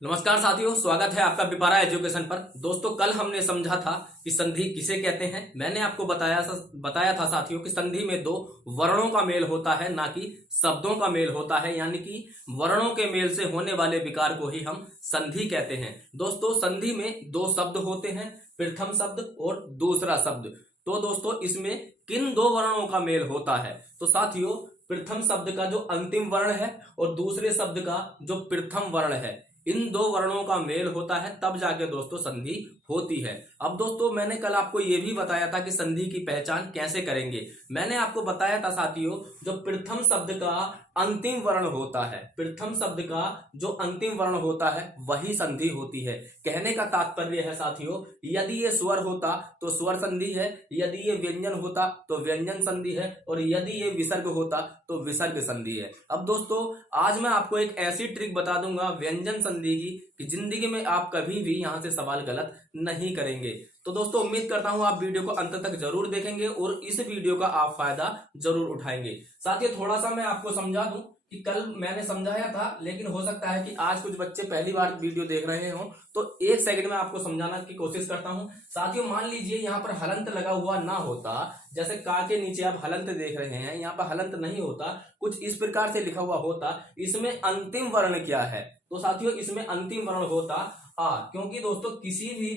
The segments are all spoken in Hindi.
नमस्कार साथियों, स्वागत है आपका विपारा एजुकेशन पर। दोस्तों, कल हमने समझा था कि संधि किसे कहते हैं। मैंने आपको बताया था साथियों कि संधि में दो वर्णों का मेल होता है, ना कि शब्दों का मेल होता है। यानी कि वर्णों के मेल से होने वाले विकार को ही हम संधि कहते हैं। दोस्तों, संधि में दो शब्द होते हैं, प्रथम शब्द और दूसरा शब्द। तो दोस्तों, इसमें किन दो वर्णों का मेल होता है? तो साथियों, प्रथम शब्द का जो अंतिम वर्ण है और दूसरे शब्द का जो प्रथम वर्ण है, इन दो वर्णों का मेल होता है, तब जाके दोस्तों संधि होती है। अब दोस्तों, मैंने कल आपको यह भी बताया था कि संधि की पहचान कैसे करेंगे। मैंने आपको बताया था साथियों, जो प्रथम शब्द का अंतिम वर्ण होता है, प्रथम शब्द का जो अंतिम वर्ण होता है वही संधि होती है। कहने का तात्पर्य है साथियों, यदि ये स्वर होता तो स्वर संधि है, यदि ये व्यंजन होता तो व्यंजन संधि है, और यदि ये विसर्ग होता तो विसर्ग संधि है। अब दोस्तों, आज मैं आपको एक ऐसी ट्रिक बता दूंगा व्यंजन संधि की कि जिंदगी में आप कभी भी यहां से सवाल गलत नहीं करेंगे। तो दोस्तों, उम्मीद करता हूं आप वीडियो को अंत तक जरूर देखेंगे और इस वीडियो का आप फायदा जरूर उठाएंगे। साथियों, थोड़ा सा मैं आपको समझा दूं कि कल मैंने समझाया था, लेकिन हो सकता है कि आज कुछ बच्चे पहली बार वीडियो देख रहे हो, तो एक सेकंड में आपको समझाना की कोशिश करता हूं। साथियों, मान लीजिए यहाँ पर हलंत लगा हुआ ना होता, जैसे का के नीचे आप हलंत देख रहे हैं, यहाँ पर हलंत नहीं होता, कुछ इस प्रकार से लिखा हुआ होता। इसमें अंतिम वर्ण क्या है? तो साथियों, इसमें अंतिम वर्ण होता आ, क्योंकि दोस्तों किसी भी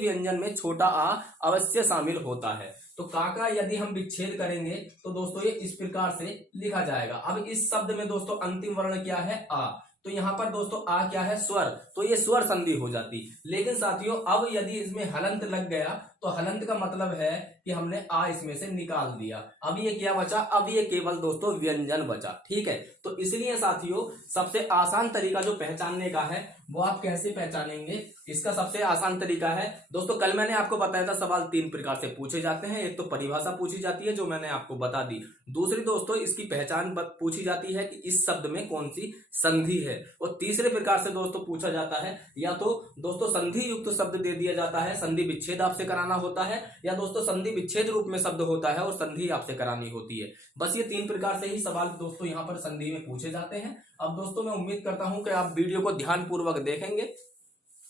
व्यंजन में छोटा आ अवश्य शामिल होता है। तो का यदि हम विच्छेद करेंगे तो दोस्तों ये इस प्रकार से लिखा जाएगा। अब इस शब्द में दोस्तों अंतिम वर्ण क्या है? आ। तो यहां पर दोस्तों आ क्या है? स्वर। तो ये स्वर संधि हो जाती। लेकिन साथियों, अब यदि इसमें हलंत लग गया तो हलंत का मतलब है कि हमने आ इसमें से निकाल दिया। अब ये क्या बचा? अब ये केवल दोस्तों व्यंजन बचा। ठीक है, तो इसलिए साथियों सबसे आसान तरीका जो पहचानने का है वो आप कैसे पहचानेंगे, इसका सबसे आसान तरीका है दोस्तों, कल मैंने आपको बताया था सवाल तीन प्रकार से पूछे जाते हैं। एक तो परिभाषा पूछी जाती है जो मैंने आपको बता दी। दूसरी दोस्तों इसकी पहचान पूछी जाती है कि इस शब्द में कौन सी संधि है। और तीसरे प्रकार से दोस्तों पूछा जाता है, या तो दोस्तों संधि युक्त शब्द दे दिया जाता है, संधि विच्छेद आपसे कराना होता है, या दोस्तों संधि विच्छेद रूप में शब्द होता है और संधि आपसे करानी होती है। बस ये तीन प्रकार से ही सवाल दोस्तों यहाँ पर संधि में पूछे जाते हैं। अब दोस्तों, मैं उम्मीद करता हूं कि आप वीडियो को ध्यान पूर्वक देखेंगे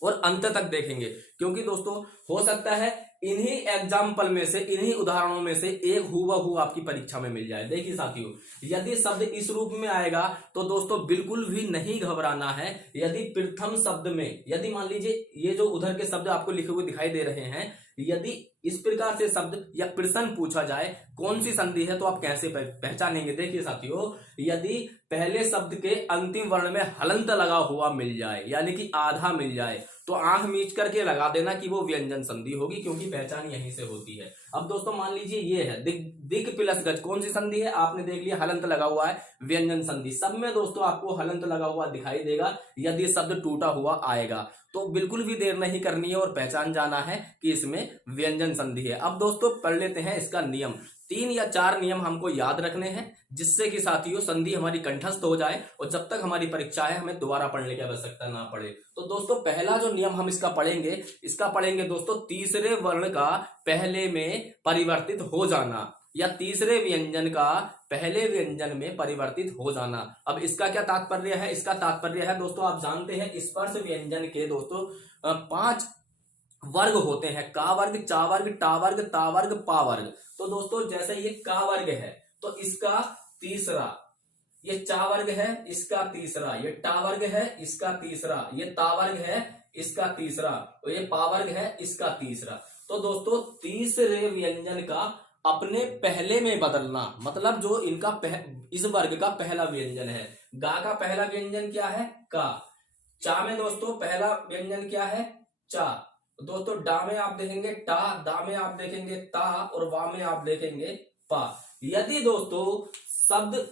और अंत तक देखेंगे, क्योंकि दोस्तों हो सकता है इन्हीं एग्जाम्पल में से, इन्हीं उदाहरणों में से एक हुबहू आपकी परीक्षा में मिल जाए। देखिए साथियों, यदि शब्द इस रूप में आएगा तो दोस्तों बिल्कुल भी नहीं घबराना है। यदि प्रथम शब्द में, यदि मान लीजिए ये जो उधर के शब्द आपको लिखे हुए दिखाई दे रहे हैं, यदि इस प्रकार से शब्द या प्रश्न पूछा जाए कौन सी संधि है, तो आप कैसे पहचानेंगे? देखिए साथियों, यदि पहले शब्द के अंतिम वर्ण में हलंत लगा हुआ मिल जाए, यानी कि आधा मिल जाए, तो आंख मीच करके लगा देना कि वो व्यंजन संधि होगी, क्योंकि पहचान यहीं से होती है। अब दोस्तों मान लीजिए ये है दिग प्लस गज, कौन सी संधि है? आपने देख लिया हलंत लगा हुआ है, व्यंजन संधि। सब में दोस्तों आपको हलंत लगा हुआ दिखाई देगा यदि शब्द टूटा हुआ आएगा। तो बिल्कुल भी देर नहीं करनी है और पहचान जाना है कि इसमें व्यंजन संधि है। अब दोस्तों पढ़ लेते हैं इसका नियम। 3 या 4 नियम हमको याद रखने हैं, जिससे कि साथियों संधि हमारी कंठस्थ हो जाए और जब तक हमारी परीक्षा है हमें दोबारा पढ़ने की आवश्यकता ना पड़े। तो दोस्तों पहला जो नियम हम इसका पढ़ेंगे दोस्तों, तीसरे वर्ण का पहले में परिवर्तित हो जाना, या तीसरे व्यंजन का पहले व्यंजन में परिवर्तित हो जाना। अब इसका क्या तात्पर्य है? इसका तात्पर्य है दोस्तों, आप जानते हैं स्पर्श व्यंजन के दोस्तों 5 वर्ग होते हैं, का वर्ग, चा वर्ग, टा वर्ग, ता वर्ग, पा वर्ग। तो दोस्तों जैसे ये का वर्ग है तो इसका तीसरा, ये चा वर्ग है इसका तीसरा, ये टा वर्ग है इसका तीसरा, ये ता वर्ग है इसका तीसरा, और ये पा वर्ग है इसका तीसरा। तो दोस्तों तीसरे व्यंजन का अपने पहले में बदलना, मतलब जो इनका इस वर्ग का पहला व्यंजन है। गा का पहला व्यंजन क्या है? का। चा में दोस्तों पहला व्यंजन क्या है? चा। दोस्तों डा में आप देखेंगे टा, दा में आप देखेंगे ता, और वा में आप देखेंगे पा। यदि दोस्तों शब्द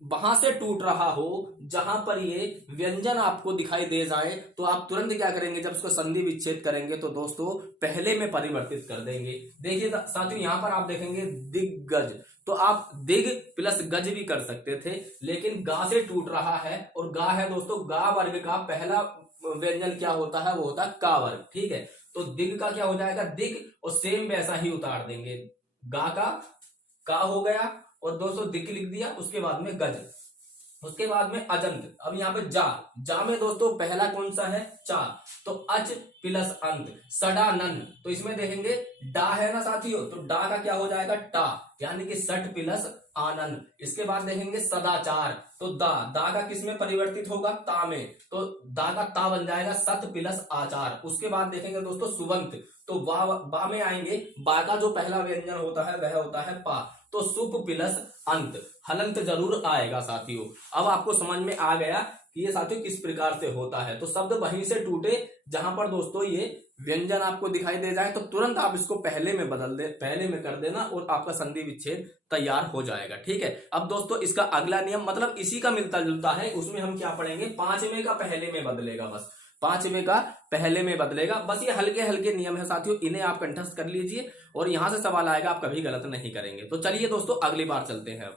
वहां से टूट रहा हो जहां पर ये व्यंजन आपको दिखाई दे जाए, तो आप तुरंत क्या करेंगे? जब उसको संधि विच्छेद करेंगे तो दोस्तों पहले में परिवर्तित कर देंगे। देखिए साथियों, यहां पर आप देखेंगे दिग्गज, तो आप दिग प्लस गज भी कर सकते थे, लेकिन गा से टूट रहा है, और गा है दोस्तों, गा वर्ग का पहला व्यंजन क्या होता है? वो होता है का वर्ग। ठीक है, तो दिग का क्या हो जाएगा? दिग, और सेम वैसा ही उतार देंगे। गा का हो गया, और दोस्तों दिक लिख दिया, उसके बाद में गज। उसके बाद में अजंत। अब यहाँ पे जा, जा में दोस्तों पहला कौन सा है, चा, तो अच प्लस अंत, सडानन। तो इसमें देखेंगे डा है ना साथियों, तो डा का क्या हो जाएगा, टा, यानी कि सट प्लस आनंद। इसके बाद देखेंगे सदाचार, तो दा, दा का किस में परिवर्तित होगा, ता में, तो दा का ता बन जाएगा सत प्लस आचार। उसके बाद देखेंगे दोस्तों सुबंत, तो बा में आएंगे, बा का जो पहला व्यंजन होता है वह होता है पा, तो सुप प्लस अंत, हलंत जरूर आएगा साथियों। अब आपको समझ में आ गया कि ये साथियों किस प्रकार से होता है। तो शब्द वहीं से टूटे जहां पर दोस्तों ये व्यंजन आपको दिखाई दे जाए तो तुरंत आप इसको पहले में बदल दे, पहले में कर देना और आपका संधि विच्छेद तैयार हो जाएगा। ठीक है, अब दोस्तों इसका अगला नियम मतलब इसी का मिलता जुलता है, उसमें हम क्या पढ़ेंगे, पांचवें का पहले में बदलेगा, बस पांचवें का पहले में बदलेगा। बस ये हल्के हल्के नियम है साथियों, इन्हें आप कंठस्थ कर लीजिए और यहां से सवाल आएगा, आप कभी गलत नहीं करेंगे। तो चलिए दोस्तों अगली बार चलते हैं।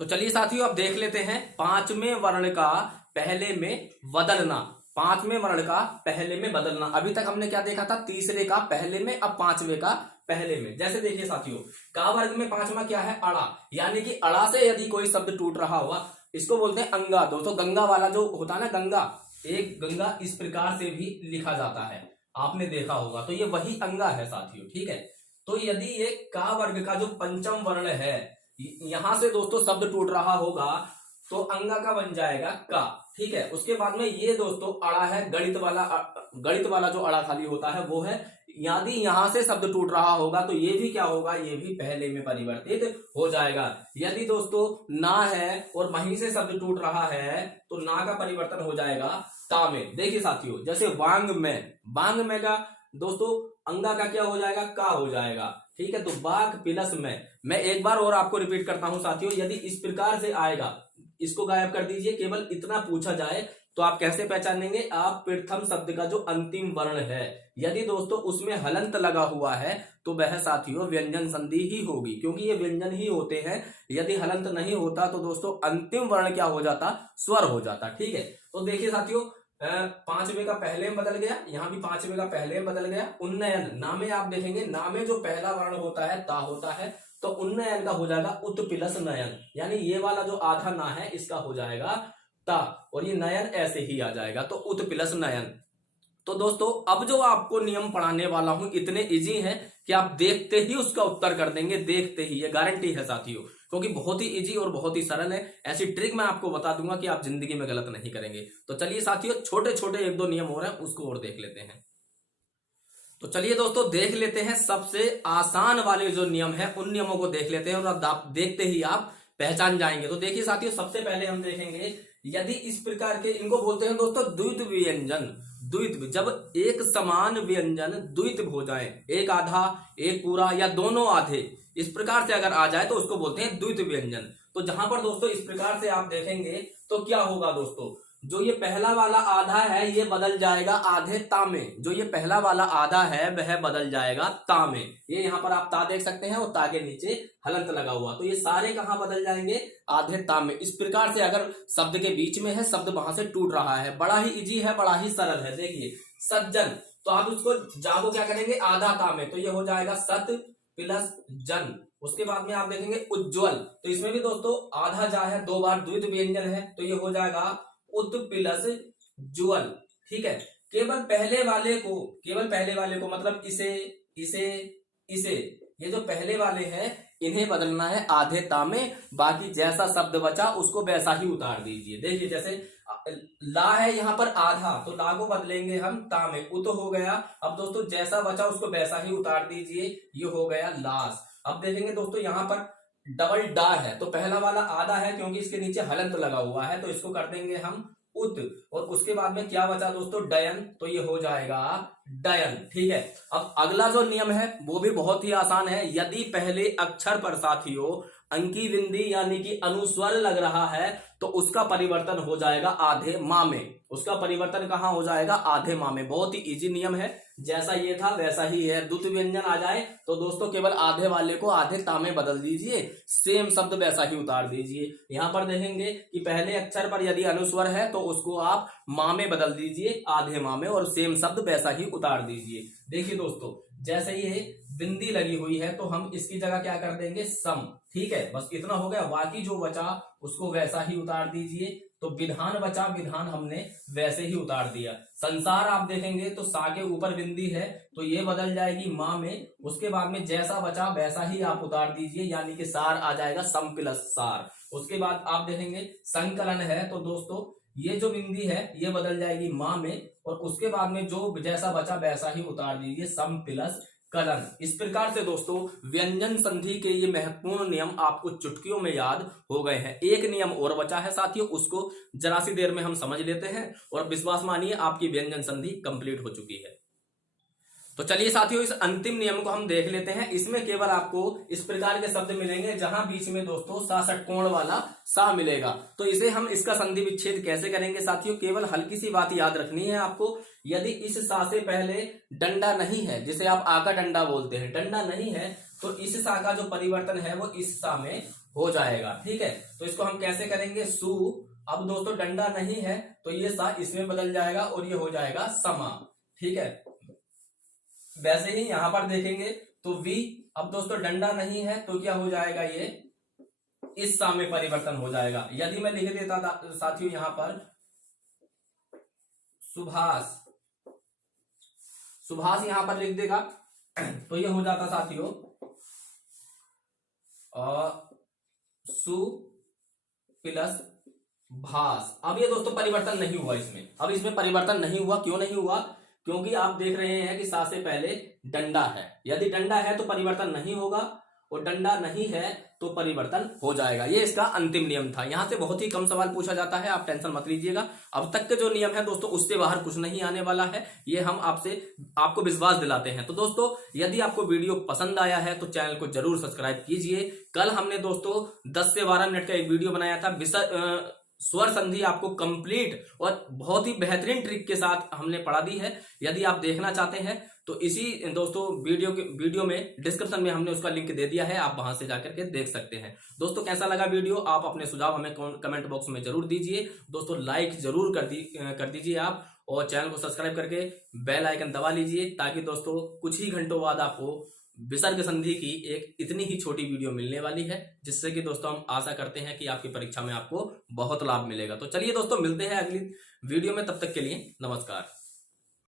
तो चलिए साथियों अब देख लेते हैं पांचवें वर्ण का पहले में बदलना, पांचवें वर्ण का पहले में बदलना। अभी तक हमने क्या देखा था, तीसरे का पहले में, अब पांचवें का पहले में। जैसे देखिए साथियों, का वर्ग में पांचवा क्या है, अड़ा, यानी कि अड़ा से यदि कोई शब्द टूट रहा हुआ, इसको बोलते हैं अंगा। दोस्तों गंगा वाला जो होता है ना, गंगा, एक गंगा इस प्रकार से भी लिखा जाता है, आपने देखा होगा, तो ये वही अंगा है साथियों। ठीक है, तो यदि ये का वर्ग का जो पंचम वर्ण है, यहां से दोस्तों शब्द टूट रहा होगा तो अंगा का बन जाएगा का। ठीक है, उसके बाद में ये दोस्तों अड़ा है, गणित वाला जो अड़ा खाली होता है वो है। यदि यहां से शब्द टूट रहा होगा तो ये भी क्या होगा, ये भी पहले में परिवर्तित हो जाएगा। यदि दोस्तों ना है और वहीं से शब्द टूट रहा है तो ना का परिवर्तन हो जाएगा ता में। देखिए साथियों, जैसे वांग में का दोस्तों अंगा का क्या हो जाएगा, का हो जाएगा। ठीक है, तो बाघ प्लस में। मैं एक बार और आपको रिपीट करता हूं साथियों, यदि इस प्रकार से आएगा, इसको गायब कर दीजिए, केवल इतना पूछा जाए तो आप कैसे पहचानेंगे, आप प्रथम शब्द का जो अंतिम वर्ण है यदि दोस्तों उसमें हलंत लगा हुआ है तो वह साथियों व्यंजन संधि ही होगी, क्योंकि ये व्यंजन ही होते हैं। यदि हलंत नहीं होता तो दोस्तों अंतिम वर्ण क्या हो जाता, स्वर हो जाता। ठीक है, तो देखिए साथियों, पांचवें का पहले में बदल गया, यहां भी पांचवें का पहले में बदल गया। उन्नयन, नामे आप देखेंगे, नामे जो पहला वर्ण होता है ता होता है, तो उन्नयन का हो जाएगा उत प्लस नयन, यानी ये वाला जो आधा ना है इसका हो जाएगा ता, और ये नयन ऐसे ही आ जाएगा, तो उत प्लस नयन। तो दोस्तों अब जो आपको नियम पढ़ाने वाला हूं इतने इजी हैं कि आप देखते ही उसका उत्तर कर देंगे, देखते ही, ये गारंटी है साथियों, क्योंकि बहुत ही इजी और बहुत ही सरल है। ऐसी ट्रिक मैं आपको बता दूंगा कि आप जिंदगी में गलत नहीं करेंगे। तो चलिए साथियों, छोटे छोटे एक दो नियम हो रहे हैं, उसको और देख लेते हैं। तो चलिए दोस्तों देख लेते हैं सबसे आसान वाले जो नियम है, उन नियमों को देख लेते हैं और आप देखते ही आप पहचान जाएंगे। तो देखिए साथियों, सबसे पहले हम देखेंगे, यदि इस प्रकार के, इनको बोलते हैं दोस्तों द्वित्व व्यंजन। द्वित्व, जब एक समान व्यंजन द्वित्व हो जाए, एक आधा एक पूरा या दोनों आधे, इस प्रकार से अगर आ जाए तो उसको बोलते हैं द्वित्व व्यंजन। तो जहां पर दोस्तों इस प्रकार से आप देखेंगे तो क्या होगा दोस्तों, जो ये पहला वाला आधा है ये बदल जाएगा आधे ता में, जो ये पहला वाला आधा है वह बदल जाएगा ता में। ये यहाँ पर आप ता देख सकते हैं और ता के नीचे हलंत लगा हुआ, तो ये सारे कहां बदल जाएंगे, आधे ता में। इस प्रकार से अगर शब्द के बीच में है, शब्द वहां से टूट रहा है, बड़ा ही इजी है, बड़ा ही सरल है। देखिए सज्जन, तो आप उसको जागो क्या करेंगे, आधा ता में, तो ये हो जाएगा सत प्लस जन। उसके बाद में आप देखेंगे उज्ज्वल, तो इसमें भी दोस्तों आधा जा है, दो बार द्वित्व व्यंजन है, तो ये हो जाएगा उत प्लस ज्वल। ठीक है, केवल पहले वाले को मतलब इसे इसे इसे, ये जो पहले वाले हैं इन्हें बदलना है आधे ता में, बाकी जैसा शब्द बचा उसको वैसा ही उतार दीजिए। देखिए जैसे ला है यहाँ पर आधा, तो ला को बदलेंगे हम ता में, उत हो गया। अब दोस्तों जैसा बचा उसको वैसा ही उतार दीजिए, ये हो गया लास। अब देखेंगे दोस्तों यहाँ पर डबल डा है, तो पहला वाला आधा है क्योंकि इसके नीचे हलंत लगा हुआ है, तो इसको कर देंगे हम उत, और उसके बाद में क्या बचा दोस्तों, डयन, तो ये हो जाएगा डयन। ठीक है, अब अगला जो नियम है वो भी बहुत ही आसान है। यदि पहले अक्षर पर साथियों अंकी बिंदी यानी कि अनुस्वर लग रहा है तो उसका परिवर्तन हो जाएगा आधे माँ में, उसका परिवर्तन कहाँ हो जाएगा, आधे माँ में। बहुत ही इजी नियम है, जैसा ये था वैसा ही है। द्वित्व व्यंजन आ जाए तो दोस्तों केवल आधे वाले को आधे ता में बदल दीजिए, सेम शब्द वैसा ही उतार दीजिए। यहाँ पर देखेंगे कि पहले अक्षर पर यदि अनुस्वर है तो उसको आप माँ में बदल दीजिए, आधे माँ में, और सेम शब्द वैसा ही उतार दीजिए। देखिए दोस्तों जैसे ये बिंदी लगी हुई है तो हम इसकी जगह क्या कर देंगे, सम। ठीक है, बस इतना हो गया। बाकी जो बचा उसको वैसा ही उतार दीजिए। तो विधान बचा, विधान हमने वैसे ही उतार दिया। संसार आप देखेंगे तो सा के ऊपर बिंदी है तो ये बदल जाएगी मां में। उसके बाद में जैसा बचा वैसा ही आप उतार दीजिए, यानी कि सार आ जाएगा सम प्लस सार। उसके बाद आप देखेंगे संकलन है तो दोस्तों ये जो बिंदी है ये बदल जाएगी मां में, और उसके बाद में जो जैसा बचा वैसा ही उतार दीजिए, सम प्लस कलन। इस प्रकार से दोस्तों व्यंजन संधि के ये महत्वपूर्ण नियम आपको चुटकियों में याद हो गए हैं। एक नियम और बचा है साथियों, उसको जरा सी देर में हम समझ लेते हैं, और विश्वास मानिए आपकी व्यंजन संधि कंप्लीट हो चुकी है। तो चलिए साथियों इस अंतिम नियम को हम देख लेते हैं। इसमें केवल आपको इस प्रकार के शब्द मिलेंगे जहां बीच में दोस्तों सा षटकोण वाला सा मिलेगा। तो इसे हम इसका संधि विच्छेद कैसे करेंगे साथियों, केवल हल्की सी बात याद रखनी है आपको। यदि इस सा से पहले डंडा नहीं है, जिसे आप आ का डंडा बोलते हैं, डंडा नहीं है तो इस सा का जो परिवर्तन है वो इस सा में हो जाएगा। ठीक है, तो इसको हम कैसे करेंगे, सु। अब दोस्तों डंडा नहीं है तो ये सा इसमें बदल जाएगा और ये हो जाएगा समा। ठीक है, वैसे ही यहां पर देखेंगे तो वी। अब दोस्तों डंडा नहीं है तो क्या हो जाएगा, ये इस सा में परिवर्तन हो जाएगा। यदि मैं लिख देता था साथियों यहां पर सुभाष, सुभाष यहां पर लिख देगा तो ये हो जाता साथियों सु प्लस भास। अब ये दोस्तों परिवर्तन नहीं हुआ इसमें, अब इसमें परिवर्तन नहीं हुआ। क्यों नहीं हुआ, क्योंकि आप देख रहे हैं कि सा से पहले डंडा है। यदि डंडा है तो परिवर्तन नहीं होगा, और डंडा नहीं है तो परिवर्तन हो जाएगा। ये इसका अंतिम नियम था। यहां से बहुत ही कम सवाल पूछा जाता है, आप टेंशन मत लीजिएगा। अब तक के जो नियम है दोस्तों उससे बाहर कुछ नहीं आने वाला है, ये हम आपको विश्वास दिलाते हैं। तो दोस्तों यदि आपको वीडियो पसंद आया है तो चैनल को जरूर सब्सक्राइब कीजिए। कल हमने दोस्तों 10 से 12 मिनट का एक वीडियो बनाया था, स्वर संधि आपको कंप्लीट और बहुत ही बेहतरीन ट्रिक के साथ हमने पढ़ा दी है। यदि आप देखना चाहते हैं तो इसी दोस्तों वीडियो में डिस्क्रिप्शन में हमने उसका लिंक दे दिया है, आप वहां से जाकर के देख सकते हैं। दोस्तों कैसा लगा वीडियो, आप अपने सुझाव हमें कमेंट बॉक्स में जरूर दीजिए। दोस्तों लाइक जरूर कर दीजिए आप, और चैनल को सब्सक्राइब करके बेल आइकन दबा लीजिए, ताकि दोस्तों कुछ ही घंटों बाद आपको विसर्ग संधि की एक इतनी ही छोटी वीडियो मिलने वाली है, जिससे कि दोस्तों हम आशा करते हैं कि आपकी परीक्षा में आपको बहुत लाभ मिलेगा। तो चलिए दोस्तों मिलते हैं अगली वीडियो में, तब तक के लिए नमस्कार।